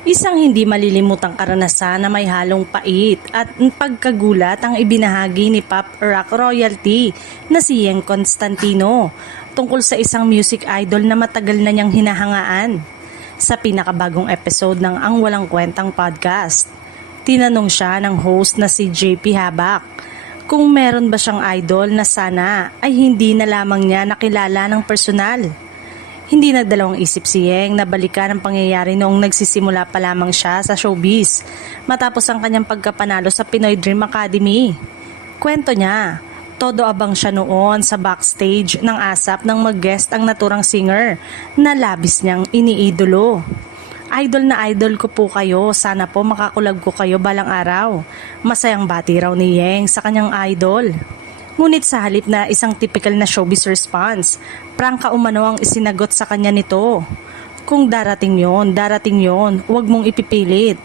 Isang hindi malilimutang karanasan na may halong pait at pagkagulat ang ibinahagi ni pop rock royalty na si Yeng Constantino tungkol sa isang music idol na matagal na niyang hinahangaan. Sa pinakabagong episode ng Ang Walang Kwentang Podcast, tinanong siya ng host na si JP Habak kung meron ba siyang idol na sana ay hindi na lamang niya nakilala ng personal. Hindi nagdalawang isip si Yeng na balikan ang pangyayari noong nagsisimula pa lamang siya sa showbiz matapos ang kanyang pagkapanalo sa Pinoy Dream Academy. Kwento niya, todo abang siya noon sa backstage ng ASAP nang mag-guest ang naturang singer na labis niyang iniidolo. Idol na idol ko po kayo, sana po makakulab ko kayo balang araw. Masayang bati raw ni Yeng sa kanyang idol. Ngunit sa halip na isang typical na showbiz response, prangka umano ang isinagot sa kanya nito. Kung darating yon, huwag mong ipipilit.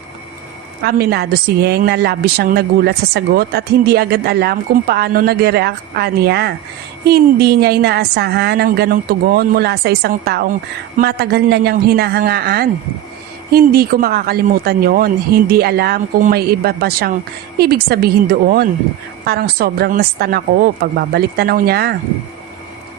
Aminado si Yeng na labis siyang nagulat sa sagot at hindi agad alam kung paano nag-react niya. Hindi niya inaasahan ang ganong tugon mula sa isang taong matagal na niyang hinahangaan. Hindi ko makakalimutan yon. Hindi alam kung may iba ba siyang ibig sabihin doon. Parang sobrang nastan ako pagbabalik tanaw niya.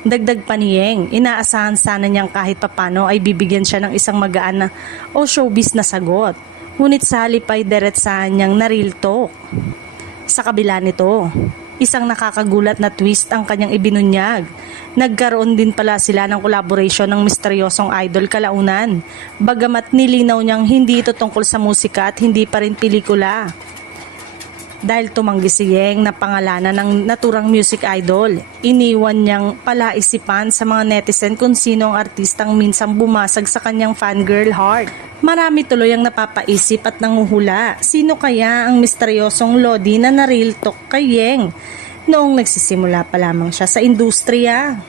Dagdag pa ni Yeng, inaasahan sana niyang kahit papano ay bibigyan siya ng isang magaan na o showbiz na sagot. Ngunit sa halip ay diretsahan niyang na real talk. Sa kabila nito, isang nakakagulat na twist ang kanyang ibinunyag. Nagkaroon din pala sila ng collaboration ng misteryosong idol kalaunan. Bagamat nilinaw niyang hindi ito tungkol sa musika at hindi pa rin pelikula. Dahil tumanggi si Yeng na pangalanan ng naturang music idol, iniwan niyang palaisipan sa mga netizen kung sino ang artistang minsang bumasag sa kanyang fangirl heart. Marami tuloy ang napapaisip at nanguhula. Sino kaya ang misteryosong lodi na na-real talk kay Yeng noong nagsisimula pa lamang siya sa industriya?